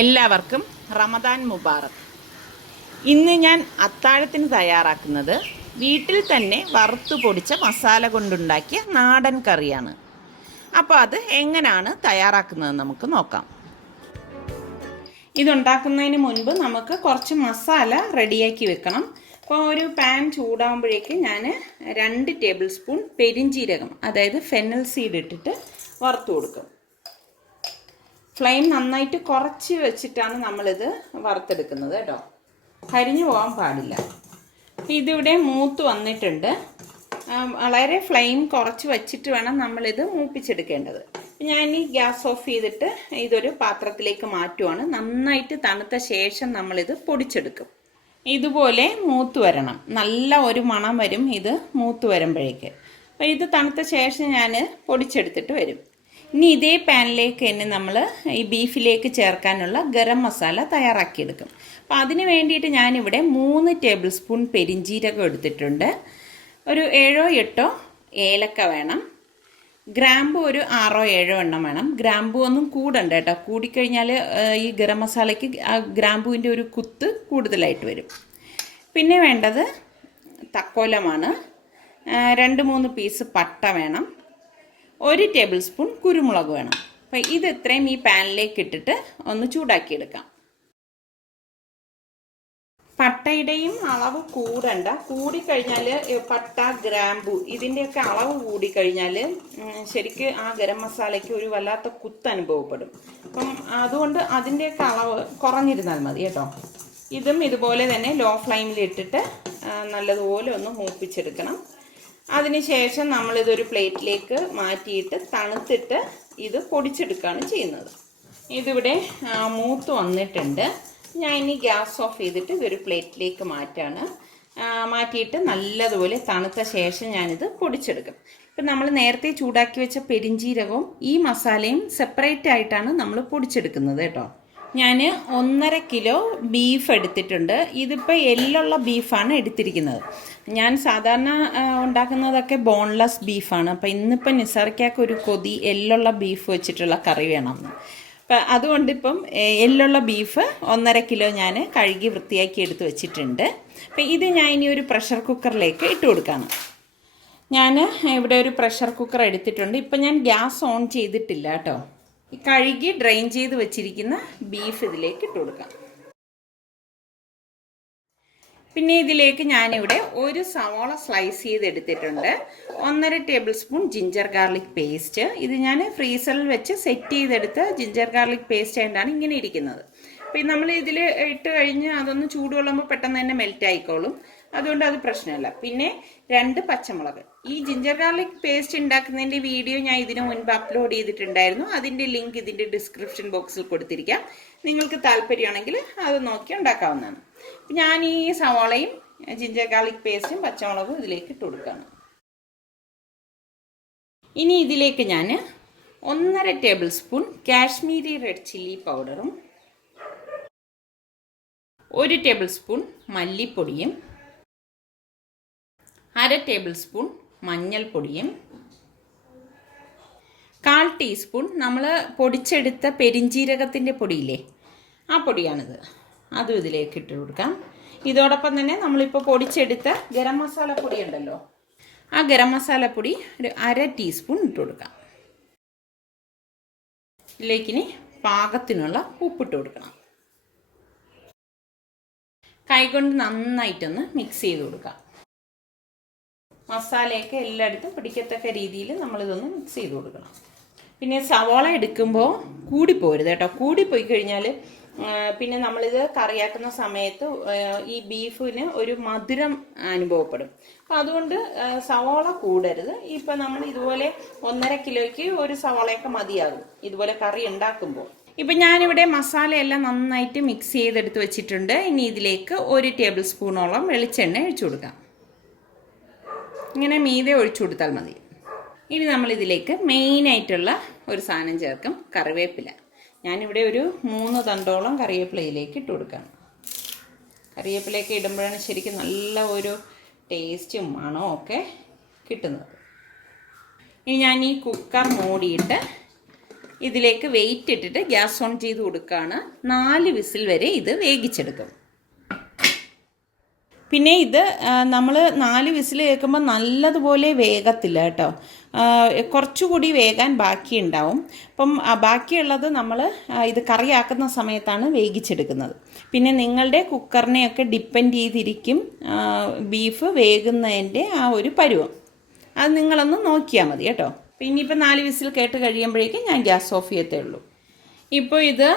എല്ലാവർക്കും റമദാൻ മുബാറക്. ഇന്ന് ഞാൻ അത്താഴത്തിന് തയ്യാറാക്കുന്നത് വീട്ടിൽ തന്നെ വറുത്തു പൊടിച്ച മസാല കൊണ്ടുണ്ടാക്കിയ നാടൻ കറിയാണ്. അപ്പോൾ അത് എങ്ങനെയാണ് തയ്യാറാക്കുന്നത് നമുക്ക് നോക്കാം. ഇതുണ്ടാക്കുന്നതിന് മുൻപ് നമുക്ക് കുറച്ച് മസാല റെഡിയാക്കി വെക്കണം. അപ്പോൾ ഒരു പാൻ ചൂടാകുമ്പോഴേക്ക് ഞാൻ 2 ടേബിൾ സ്പൂൺ പെരിഞ്ജീരകം, അതായത് ഫെന്നൽ സീഡ് ഇട്ടിട്ട് വറുത്തു കൊടുക്കും. ഫ്ലെയിം നന്നായിട്ട് കുറച്ച് വെച്ചിട്ടാണ് നമ്മളിത് വറുത്തെടുക്കുന്നത് കേട്ടോ, കരിഞ്ഞു പോകാൻ പാടില്ല. ഇതിവിടെ മൂത്ത് വന്നിട്ടുണ്ട്. വളരെ ഫ്ലെയിം കുറച്ച് വെച്ചിട്ട് വേണം നമ്മളിത് മൂപ്പിച്ചെടുക്കേണ്ടത്. ഞാൻ ഈ ഗ്യാസ് ഓഫ് ചെയ്തിട്ട് ഇതൊരു പാത്രത്തിലേക്ക് മാറ്റുവാണ്. നന്നായിട്ട് തണുത്ത ശേഷം നമ്മളിത് പൊടിച്ചെടുക്കും. ഇതുപോലെ മൂത്ത് വരണം, നല്ല ഒരു മണം വരും ഇത് മൂത്ത് വരുമ്പോഴേക്ക്. അപ്പോൾ ഇത് തണുത്ത ശേഷം ഞാൻ പൊടിച്ചെടുത്തിട്ട് വരും. ഇനി ഇതേ പാനിലേക്ക് തന്നെ നമ്മൾ ഈ ബീഫിലേക്ക് ചേർക്കാനുള്ള ഗരം മസാല തയ്യാറാക്കിയെടുക്കും. അപ്പോൾ അതിന് വേണ്ടിയിട്ട് ഞാനിവിടെ 3 ടേബിൾ സ്പൂൺ പെരിഞ്ജീരകം എടുത്തിട്ടുണ്ട്. ഒരു 7-8 ഏലക്ക വേണം. ഗ്രാമ്പു ഒരു 6-7 എണ്ണം വേണം. ഗ്രാമ്പു ഒന്നും കൂടണ്ട കേട്ടോ, കൂടിക്കഴിഞ്ഞാൽ ഈ ഗരം മസാലയ്ക്ക് ആ ഗ്രാമ്പുവിൻ്റെ ഒരു കുത്ത് കൂടുതലായിട്ട് വരും. പിന്നെ വേണ്ടത് തക്കോലമാണ്. 2-3 പീസ് പട്ട വേണം. 1 ടേബിൾ സ്പൂൺ കുരുമുളക് വേണം. അപ്പം ഇത് ഇത്രയും ഈ പാനിലേക്ക് ഇട്ടിട്ട് ഒന്ന് ചൂടാക്കിയെടുക്കാം. പട്ടയുടെയും അളവ് കൂടണ്ട. കൂടിക്കഴിഞ്ഞാൽ പട്ട, ഗ്രാമ്പു ഇതിൻ്റെയൊക്കെ അളവ് കൂടിക്കഴിഞ്ഞാൽ ശരിക്ക് ആ ഗരം മസാലയ്ക്ക് ഒരു വല്ലാത്ത കുത്ത് അനുഭവപ്പെടും. അപ്പം അതുകൊണ്ട് അതിൻ്റെയൊക്കെ അളവ് കുറഞ്ഞിരുന്നാൽ മതി കേട്ടോ. ഇതും ഇതുപോലെ തന്നെ ലോ ഫ്ലെയിമിൽ ഇട്ടിട്ട് നല്ലതുപോലെ ഒന്ന് മൂപ്പിച്ചെടുക്കണം. അതിനുശേഷം നമ്മളിതൊരു പ്ലേറ്റിലേക്ക് മാറ്റിയിട്ട് തണുത്തിട്ട് ഇത് പൊടിച്ചെടുക്കുകയാണ് ചെയ്യുന്നത്. ഇതിവിടെ മൂത്ത് വന്നിട്ടുണ്ട്. ഞാൻ ഇനി ഗ്യാസ് ഓഫ് ചെയ്തിട്ട് ഇതൊരു പ്ലേറ്റിലേക്ക് മാറ്റിയിട്ട് നല്ലതുപോലെ തണുത്ത ശേഷം ഞാനിത് പൊടിച്ചെടുക്കും. ഇപ്പം നമ്മൾ നേരത്തെ ചൂടാക്കി വെച്ച പെരിഞ്ജീരകവും ഈ മസാലയും സെപ്പറേറ്റ് ആയിട്ടാണ് നമ്മൾ പൊടിച്ചെടുക്കുന്നത് കേട്ടോ. ഞാൻ 1.5 കിലോ ബീഫ് എടുത്തിട്ടുണ്ട്. ഇതിപ്പോൾ എല്ലുള്ള ബീഫാണ് എടുത്തിരിക്കുന്നത്. ഞാൻ സാധാരണ ഉണ്ടാക്കുന്നതൊക്കെ ബോൺലെസ് ബീഫാണ്. അപ്പോൾ ഇന്നിപ്പം നിസാർക്കാക്ക് ഒരു കൊതി എല്ലുള്ള ബീഫ് വെച്ചിട്ടുള്ള കറി വേണമെന്ന്. അപ്പം അതുകൊണ്ടിപ്പം എല്ലുള്ള ബീഫ് 1.5 കിലോ ഞാൻ കഴുകി വൃത്തിയാക്കി എടുത്ത് വെച്ചിട്ടുണ്ട്. അപ്പം ഇത് ഞാൻ ഇനി ഒരു പ്രഷർ കുക്കറിലേക്ക് ഇട്ട് കൊടുക്കുകയാണ്. ഞാൻ ഇവിടെ ഒരു പ്രഷർ കുക്കർ എടുത്തിട്ടുണ്ട്. ഇപ്പം ഞാൻ ഗ്യാസ് ഓൺ ചെയ്തിട്ടില്ല കേട്ടോ. ഈ കഴുകി ഡ്രെയിൻ ചെയ്ത് വെച്ചിരിക്കുന്ന ബീഫ് ഇതിലേക്ക് ഇട്ട് കൊടുക്കാം. പിന്നെ ഇതിലേക്ക് ഞാനിവിടെ ഒരു സവോള സ്ലൈസ് ചെയ്തെടുത്തിട്ടുണ്ട്. 1.5 table spoon ginger garlic paste. ഇത് ഞാൻ ഫ്രീസറിൽ വെച്ച് സെറ്റ് ചെയ്തെടുത്ത ജിഞ്ചർ ഗാർലിക് പേസ്റ്റ് ആയിട്ടാണ് ഇങ്ങനെ ഇരിക്കുന്നത്. അപ്പോൾ നമ്മൾ ഇതിൽ ഇട്ട് കഴിഞ്ഞ് അതൊന്ന് ചൂടുകൊള്ളുമ്പോൾ പെട്ടെന്ന് തന്നെ മെൽറ്റ് ആയിക്കോളും. അതുകൊണ്ട് അത് പ്രശ്നമല്ല. പിന്നെ 2 പച്ചമുളക്. ഈ ജിഞ്ചർ ഗാർലിക് പേസ്റ്റ് ഉണ്ടാക്കുന്നതിൻ്റെ വീഡിയോ ഞാൻ ഇതിനു മുൻപ് അപ്ലോഡ് ചെയ്തിട്ടുണ്ടായിരുന്നു. അതിൻ്റെ ലിങ്ക് ഇതിൻ്റെ ഡിസ്ക്രിപ്ഷൻ ബോക്സിൽ കൊടുത്തിരിക്കാം. നിങ്ങൾക്ക് താല്പര്യമാണെങ്കിൽ അത് നോക്കി ഉണ്ടാക്കാവുന്നതാണ്. ഞാൻ ഈ സവാളയും ജിഞ്ചർ ഗാർലിക് പേസ്റ്റും പച്ചമുളകും ഇതിലേക്ക് ഇട്ട് കൊടുക്കുകയാണ്. ഇനി ഇതിലേക്ക് ഞാൻ 1.5 table spoon Kashmiri red chilli പൗഡറും 1 ടേബിൾ സ്പൂൺ മല്ലിപ്പൊടിയും 1/2 ടേബിൾ സ്പൂൺ മഞ്ഞൾപ്പൊടിയും 1/4 ടീസ്പൂൺ നമ്മൾ പൊടിച്ചെടുത്ത പെരിഞ്ജീരകത്തിൻ്റെ പൊടിയില്ലേ, ആ പൊടിയാണിത്. അതും ഇതിലേക്ക് ഇട്ട് കൊടുക്കാം. ഇതോടൊപ്പം തന്നെ നമ്മളിപ്പോൾ പൊടിച്ചെടുത്ത ഗരം മസാല പൊടി ഉണ്ടല്ലോ, ആ ഗരം മസാല പൊടി ഒരു 1/2 ടീസ്പൂൺ ഇട്ട് കൊടുക്കാം. ഇതിലേക്കിനി പാകത്തിനുള്ള ഉപ്പിട്ട് കൊടുക്കണം. കൈകൊണ്ട് നന്നായിട്ടൊന്ന് മിക്സ് ചെയ്ത് കൊടുക്കാം. മസാലയൊക്കെ എല്ലായിടത്തും പിടിക്കത്തക്ക രീതിയിൽ നമ്മളിതൊന്ന് മിക്സ് ചെയ്ത് കൊടുക്കണം. പിന്നെ സവാള എടുക്കുമ്പോൾ കൂടിപ്പോരുത് കേട്ടോ. കൂടിപ്പോയി കഴിഞ്ഞാൽ പിന്നെ നമ്മളിത് കറിയാക്കുന്ന സമയത്ത് ഈ ബീഫിന് ഒരു മധുരം അനുഭവപ്പെടും. അപ്പം അതുകൊണ്ട് സവാള കൂടരുത്. ഇപ്പം നമ്മൾ ഇതുപോലെ 1.5 കിലോയ്ക്ക് ഒരു സവാളയൊക്കെ മതിയാകും ഇതുപോലെ കറി ഉണ്ടാക്കുമ്പോൾ. ഇപ്പം ഞാനിവിടെ മസാലയെല്ലാം നന്നായിട്ട് മിക്സ് ചെയ്തെടുത്ത് വെച്ചിട്ടുണ്ട്. ഇനി ഇതിലേക്ക് 1 ടേബിൾ സ്പൂണോളം വെളിച്ചെണ്ണ ഒഴിച്ചു കൊടുക്കാം. ഇങ്ങനെ മീതെ ഒഴിച്ചു കൊടുത്താൽ മതി. ഇനി നമ്മളിതിലേക്ക് മെയിനായിട്ടുള്ള ഒരു സാധനം ചേർക്കും, കറിവേപ്പില. ഞാനിവിടെ ഒരു 3 തണ്ടോളം കറിവേപ്പിലയിലേക്ക് ഇട്ട് കൊടുക്കാം. കറിവേപ്പിലയൊക്കെ ഇടുമ്പോഴാണ് ശരിക്കും നല്ല ഒരു ടേസ്റ്റും മണവും ഒക്കെ കിട്ടുന്നത്. ഇനി ഞാൻ ഈ കുക്കർ മൂടിയിട്ട് ഇതിലേക്ക് വെയിറ്റ് ഇട്ടിട്ട് ഗ്യാസ് ഓൺ ചെയ്ത് കൊടുക്കുകയാണ്. 4 വിസിൽ വരെ ഇത് വേവിച്ചെടുക്കും. പിന്നെ ഇത് നമ്മൾ 4 വിസിൽ കേൾക്കുമ്പോൾ നല്ലതുപോലെ വേഗത്തില്ല കേട്ടോ, കുറച്ചുകൂടി വേകാൻ ബാക്കിയുണ്ടാവും. അപ്പം ബാക്കിയുള്ളത് നമ്മൾ ഇത് കറിയാക്കുന്ന സമയത്താണ് വേവിച്ചെടുക്കുന്നത്. പിന്നെ നിങ്ങളുടെ കുക്കറിനെയൊക്കെ ഡിപ്പെൻഡ് ചെയ്തിരിക്കും ബീഫ് വേകുന്നതിൻ്റെ ആ ഒരു പരുവം. അത് നിങ്ങളൊന്ന് നോക്കിയാൽ മതി കേട്ടോ. പിന്നെ ഇപ്പോൾ 4 വിസിൽ കേട്ട് കഴിയുമ്പോഴേക്കും ഞാൻ ഗ്യാസ് ഓഫ് ചെയ്യത്തേ ഉള്ളൂ. ഇപ്പോൾ ഇത്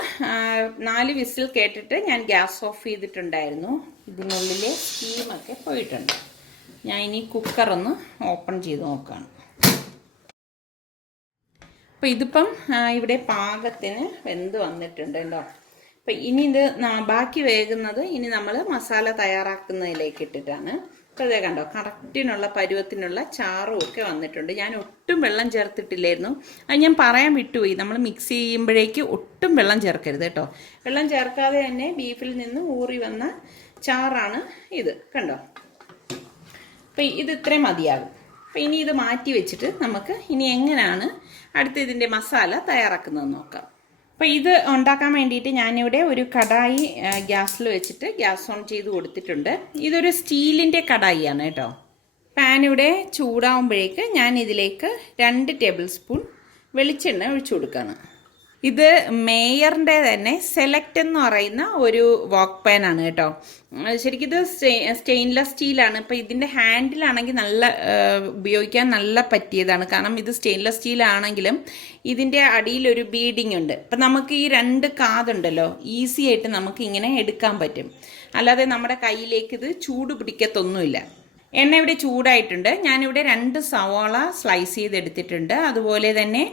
4 വിസിൽ കേട്ടിട്ട് ഞാൻ ഗ്യാസ് ഓഫ് ചെയ്തിട്ടുണ്ടായിരുന്നു. ഇതിനുള്ളിലെ സ്റ്റീമൊക്കെ പോയിട്ടുണ്ട്. ഞാൻ ഇനി കുക്കറൊന്ന് ഓപ്പൺ ചെയ്ത് നോക്കുകയാണ്. അപ്പോൾ ഇതിപ്പം ഇവിടെ പാകത്തിന് വെന്ത് വന്നിട്ടുണ്ട് കേട്ടോ. അപ്പം ഇനി ഇത് ബാക്കി വേകുന്നത് ഇനി നമ്മൾ മസാല തയ്യാറാക്കുന്നതിലേക്ക് ഇട്ടിട്ടാണ്. അപ്പോൾ അതേ കണ്ടോ, കറക്റ്റിനുള്ള പരുവത്തിനുള്ള ചാറും ഒക്കെ വന്നിട്ടുണ്ട്. ഞാൻ ഒട്ടും വെള്ളം ചേർത്തിട്ടില്ലായിരുന്നു. അത് ഞാൻ പറയാൻ വിട്ടുപോയി. നമ്മൾ മിക്സ് ചെയ്യുമ്പോഴേക്ക് ഒട്ടും വെള്ളം ചേർക്കരുത് കേട്ടോ. വെള്ളം ചേർക്കാതെ തന്നെ ബീഫിൽ നിന്ന് ഊറി വന്ന ചാറാണ് ഇത്, കണ്ടോ. അപ്പം ഇത് ഇത്രയും മതിയാകും. അപ്പം ഇനി ഇത് മാറ്റി വെച്ചിട്ട് നമുക്ക് ഇനി എങ്ങനെയാണ് അടുത്ത ഇതിൻ്റെ മസാല തയ്യാറാക്കുന്നതെന്ന് നോക്കാം. അപ്പോൾ ഇത് ഉണ്ടാക്കാൻ വേണ്ടിയിട്ട് ഞാനിവിടെ ഒരു കടായി ഗ്യാസിൽ വെച്ചിട്ട് ഗ്യാസ് ഓൺ ചെയ്ത് കൊടുത്തിട്ടുണ്ട്. ഇതൊരു സ്റ്റീലിൻ്റെ കടായിയാണ് കേട്ടോ. പാൻ ഇവിടെ ചൂടാവുമ്പോഴേക്ക് ഞാൻ ഇതിലേക്ക് 2 ടേബിൾ സ്പൂൺ വെളിച്ചെണ്ണ ഒഴിച്ചു കൊടുക്കുകയാണ്. ഇത് മേയറിൻ്റെ തന്നെ സെലക്ട് എന്ന് പറയുന്ന ഒരു വോക്ക് പാനാണ് കേട്ടോ. ശരിക്കും ഇത് സ്റ്റെയിൻലെസ് സ്റ്റീലാണ്. ഇപ്പോൾ ഇതിൻ്റെ ഹാൻഡിലാണെങ്കിൽ നല്ല ഉപയോഗിക്കാൻ നല്ല പറ്റിയതാണ്. കാരണം ഇത് സ്റ്റെയിൻലെസ് സ്റ്റീലാണെങ്കിലും ഇതിൻ്റെ അടിയിലൊരു ബീഡിങ് ഉണ്ട്. അപ്പം നമുക്ക് ഈ 2 കാതുണ്ടല്ലോ, ഈസി ആയിട്ട് നമുക്ക് ഇങ്ങനെ എടുക്കാൻ പറ്റും. അല്ലാതെ നമ്മുടെ കയ്യിലേക്ക് ഇത് ചൂട് പിടിക്കത്തൊന്നുമില്ല. എണ്ണ ഇവിടെ ചൂടായിട്ടുണ്ട്. ഞാനിവിടെ 2 സവാള സ്ലൈസ് ചെയ്തെടുത്തിട്ടുണ്ട്. അതുപോലെ തന്നെ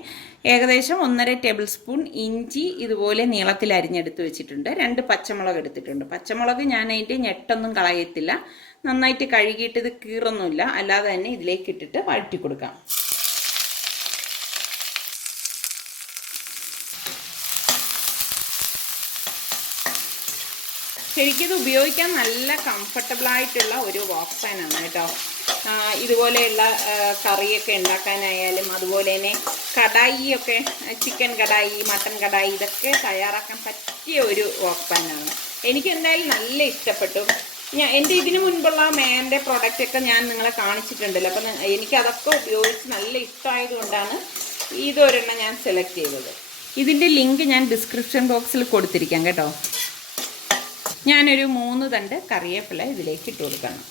ഏകദേശം 1.5 ടേബിൾ സ്പൂൺ ഇഞ്ചി ഇതുപോലെ നീളത്തിൽ അരിഞ്ഞെടുത്ത് വെച്ചിട്ടുണ്ട്. 2 പച്ചമുളക് എടുത്തിട്ടുണ്ട്. പച്ചമുളക് ഞാൻ അതിൻ്റെ ഞെട്ടൊന്നും കളയത്തില്ല. നന്നായിട്ട് കഴുകിയിട്ട് ഇത് കീറൊന്നുമില്ല. അല്ലാതെ തന്നെ ഇതിലേക്ക് ഇട്ടിട്ട് വഴറ്റി കൊടുക്കാം. ശരിക്കും ഇത് ഉപയോഗിക്കാൻ നല്ല കംഫർട്ടബിളായിട്ടുള്ള ഒരു വോക്ക് പാനാണ് കേട്ടോ. ഇതുപോലെയുള്ള കറിയൊക്കെ ഉണ്ടാക്കാനായാലും അതുപോലെ തന്നെ കടായിയൊക്കെ, ചിക്കൻ കടായി, മട്ടൻ കടായി, ഇതൊക്കെ തയ്യാറാക്കാൻ പറ്റിയ ഒരു വോക്ക് പാനാണ്. എനിക്ക് എന്തായാലും നല്ല ഇഷ്ടപ്പെട്ടു. എൻ്റെ ഇതിനു മുൻപുള്ള മേൻ്റെ പ്രോഡക്റ്റൊക്കെ ഞാൻ നിങ്ങളെ കാണിച്ചിട്ടുണ്ടല്ലോ. അപ്പം എനിക്കതൊക്കെ ഉപയോഗിച്ച് നല്ല ഇഷ്ടമായതുകൊണ്ടാണ് ഇതൊരെണ്ണം ഞാൻ സെലക്ട് ചെയ്തത്. ഇതിൻ്റെ ലിങ്ക് ഞാൻ ഡിസ്ക്രിപ്ഷൻ ബോക്സിൽ കൊടുത്തിരിക്കാം കേട്ടോ. ഞാനൊരു 3 തണ്ട് കറിവേപ്പില ഇതിലേക്ക് ഇട്ട് കൊടുക്കണം.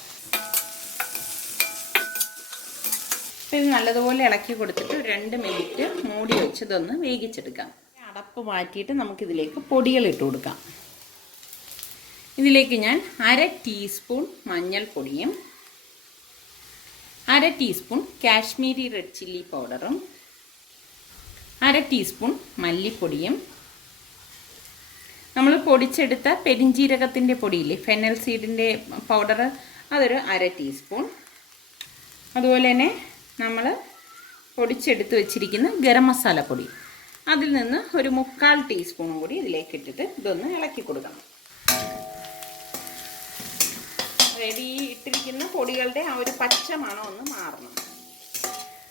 ഇത് നല്ലതുപോലെ ഇളക്കി കൊടുത്തിട്ട് 2 മിനിറ്റ് മൂടി വെച്ചതൊന്ന് വേവിച്ചെടുക്കാം. അടപ്പ് മാറ്റിയിട്ട് നമുക്കിതിലേക്ക് പൊടികൾ ഇട്ട് കൊടുക്കാം. ഇതിലേക്ക് ഞാൻ 1/2 ടീസ്പൂൺ മഞ്ഞൾപ്പൊടിയും 1/2 ടീസ്പൂൺ കാശ്മീരി റെഡ് ചില്ലി പൗഡറും 1/2 ടീസ്പൂൺ മല്ലിപ്പൊടിയും നമ്മൾ പൊടിച്ചെടുത്ത പെരിഞ്ജീരകത്തിൻ്റെ പൊടിയില്ലേ, ഫെനൽ സീഡിൻ്റെ പൗഡർ, അതൊരു 1/2 ടീസ്പൂൺ. അതുപോലെ തന്നെ നമ്മൾ പൊടിച്ചെടുത്ത് വെച്ചിരിക്കുന്ന ഗരം മസാല പൊടി, അതിൽ നിന്ന് ഒരു 3/4 ടീസ്പൂണും കൂടി ഇതിലേക്ക് ഇട്ടിട്ട് ഇതൊന്ന് ഇളക്കി കൊടുക്കണം. അതായത് ഈ ഇട്ടിരിക്കുന്ന പൊടികളുടെ ആ ഒരു പച്ച മണം ഒന്ന് മാറണം.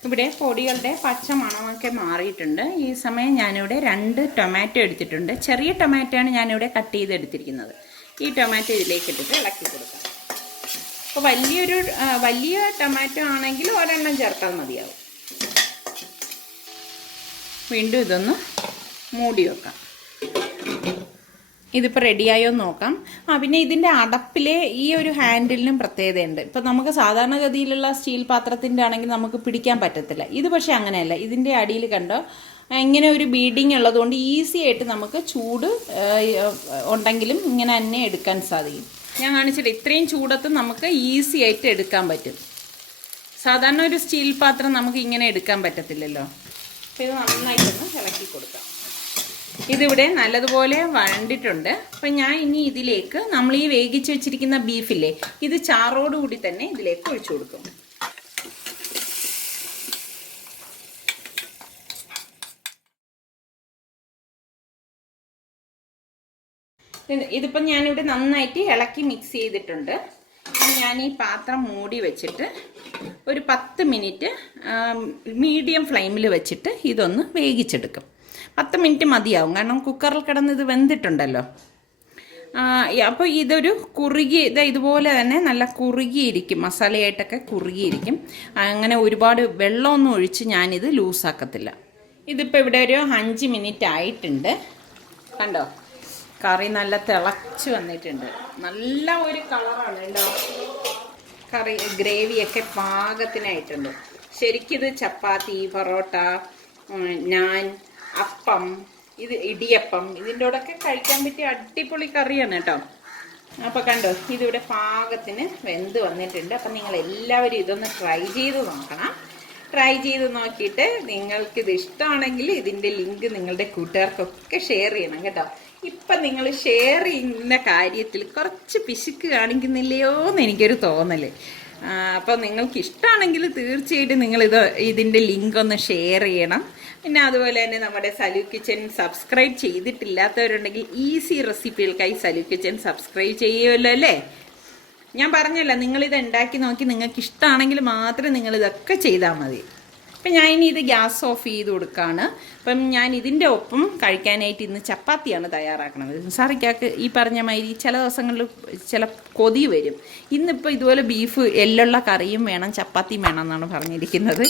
ഇവിടെ പൊടികളുടെ പച്ച മണമൊക്കെ മാറിയിട്ടുണ്ട്. ഈ സമയം ഞാനിവിടെ 2 ടൊമാറ്റോ എടുത്തിട്ടുണ്ട്. ചെറിയ ടൊമാറ്റോയാണ് ഞാനിവിടെ കട്ട് ചെയ്തെടുത്തിരിക്കുന്നത്. ഈ ടൊമാറ്റോ ഇതിലേക്ക് ഇട്ടിട്ട് ഇളക്കി കൊടുക്കാം. അപ്പോൾ വലിയ ടൊമാറ്റോ ആണെങ്കിൽ ഒരെണ്ണം ചേർത്താൽ മതിയാവും. വീണ്ടും ഇതൊന്ന് മൂടി വെക്കാം. ഇതിപ്പോൾ റെഡിയായോ നോക്കാം. പിന്നെ ഇതിൻ്റെ അടപ്പിലെ ഈ ഒരു ഹാൻഡിലിനും പ്രത്യേകതയുണ്ട്. ഇപ്പം നമുക്ക് സാധാരണഗതിയിലുള്ള സ്റ്റീൽ പാത്രത്തിൻ്റെ ആണെങ്കിൽ നമുക്ക് പിടിക്കാൻ പറ്റത്തില്ല. ഇത് പക്ഷേ അങ്ങനെയല്ല. ഇതിൻ്റെ അടിയിൽ കണ്ടോ ഇങ്ങനെ ഒരു ബീഡിങ് ഉള്ളതുകൊണ്ട് ഈസി ആയിട്ട് നമുക്ക് ചൂട് ഉണ്ടെങ്കിലും ഇങ്ങനെ തന്നെ എടുക്കാൻ സാധിക്കും. ഞാൻ കാണിച്ചിട്ട് ഇത്രയും ചൂടത്ത് നമുക്ക് ഈസി ആയിട്ട് എടുക്കാൻ പറ്റും. സാധാരണ ഒരു സ്റ്റീൽ പാത്രം നമുക്ക് ഇങ്ങനെ എടുക്കാൻ പറ്റത്തില്ലല്ലോ. അപ്പോൾ ഇത് നന്നായിട്ടൊന്ന് ഇളക്കി കൊടുക്കാം. ഇതിവിടെ നല്ലതുപോലെ വഴണ്ടിട്ടുണ്ട്. അപ്പം ഞാൻ ഇനി ഇതിലേക്ക് നമ്മൾ ഈ വേവിച്ച് വെച്ചിരിക്കുന്ന ബീഫില്ലേ, ഇത് ചാറോടുകൂടി തന്നെ ഇതിലേക്ക് ഒഴിച്ചു കൊടുക്കും. ഇതിപ്പം ഞാനിവിടെ നന്നായിട്ട് ഇളക്കി മിക്സ് ചെയ്തിട്ടുണ്ട്. ഞാൻ ഈ പാത്രം മൂടി വെച്ചിട്ട് ഒരു 10 മിനിറ്റ് മീഡിയം ഫ്ലെയിമിൽ വെച്ചിട്ട് ഇതൊന്ന് വേവിച്ചെടുക്കും. 10 മിനിറ്റ് മതിയാവും, കാരണം കുക്കറിൽ കിടന്ന് ഇത് വെന്തിട്ടുണ്ടല്ലോ. അപ്പോൾ ഇതൊരു ഇതുപോലെ തന്നെ നല്ല കുറുകിയിരിക്കും, മസാലയായിട്ടൊക്കെ കുറുകിയിരിക്കും. അങ്ങനെ ഒരുപാട് വെള്ളമൊന്നും ഒഴിച്ച് ഞാനിത് ലൂസാക്കത്തില്ല. ഇതിപ്പോൾ ഇവിടെ ഒരു 5 മിനിറ്റ് ആയിട്ടുണ്ട്. കണ്ടോ, കറി നല്ല തിളച്ച് വന്നിട്ടുണ്ട്. നല്ല ഒരു കളറാണ് കേട്ടോ. കറി ഗ്രേവിയൊക്കെ പാകത്തിനായിട്ടുണ്ട്. ശരിക്കിത് ചപ്പാത്തി, പൊറോട്ട, നാൻ, അപ്പം, ഇടിയപ്പം, ഇതിൻ്റെ കൂടെയൊക്കെ കഴിക്കാൻ പറ്റിയ അടിപൊളി കറിയാണ് കേട്ടോ. അപ്പോൾ കണ്ടോ, ഇതിവിടെ പാകത്തിന് വെന്ത് വന്നിട്ടുണ്ട്. അപ്പം നിങ്ങൾ എല്ലാവരും ഇതൊന്ന് ട്രൈ ചെയ്ത് നോക്കണം. ട്രൈ ചെയ്ത് നോക്കിയിട്ട് നിങ്ങൾക്കിത് ഇഷ്ടമാണെങ്കിൽ ഇതിൻ്റെ ലിങ്ക് നിങ്ങളുടെ കൂട്ടുകാർക്കൊക്കെ ഷെയർ ചെയ്യണം കേട്ടോ. ഇപ്പം നിങ്ങൾ ഷെയർ ചെയ്യുന്ന കാര്യത്തിൽ കുറച്ച് പിശുക്ക് കാണിക്കുന്നില്ലയോ എന്ന് എനിക്കൊരു തോന്നൽ. അപ്പോൾ നിങ്ങൾക്ക് ഇഷ്ടമാണെങ്കിൽ തീർച്ചയായിട്ടും ഇതിൻ്റെ ലിങ്ക് ഒന്ന് ഷെയർ ചെയ്യണം. പിന്നെ അതുപോലെ തന്നെ നമ്മുടെ സലു കിച്ചൻ സബ്സ്ക്രൈബ് ചെയ്തിട്ടില്ലാത്തവരുണ്ടെങ്കിൽ ഈസി റെസിപ്പികൾക്കായി സലു കിച്ചൻ സബ്സ്ക്രൈബ് ചെയ്യുമല്ലോ അല്ലേ. ഞാൻ പറഞ്ഞല്ലോ, നിങ്ങളിത് ഉണ്ടാക്കി നോക്കി നിങ്ങൾക്ക് ഇഷ്ടമാണെങ്കിൽ മാത്രം നിങ്ങളിതൊക്കെ ചെയ്താൽ മതി. അപ്പം ഞാൻ ഇനി ഇത് ഗ്യാസ് ഓഫ് ചെയ്ത് കൊടുക്കുകയാണ്. അപ്പം ഞാൻ ഇതിൻ്റെ ഒപ്പം കഴിക്കാനായിട്ട് ഇന്ന് ചപ്പാത്തിയാണ് തയ്യാറാക്കുന്നത്. സാറിക്കാക്ക് ഈ പറഞ്ഞ മാതിരി ചില ദിവസങ്ങളിൽ ചില കൊതി വരും. ഇന്നിപ്പോൾ ഇതുപോലെ ബീഫ് എല്ലുള്ള കറിയും വേണം, ചപ്പാത്തിയും വേണം എന്നാണ് പറഞ്ഞിരിക്കുന്നത്.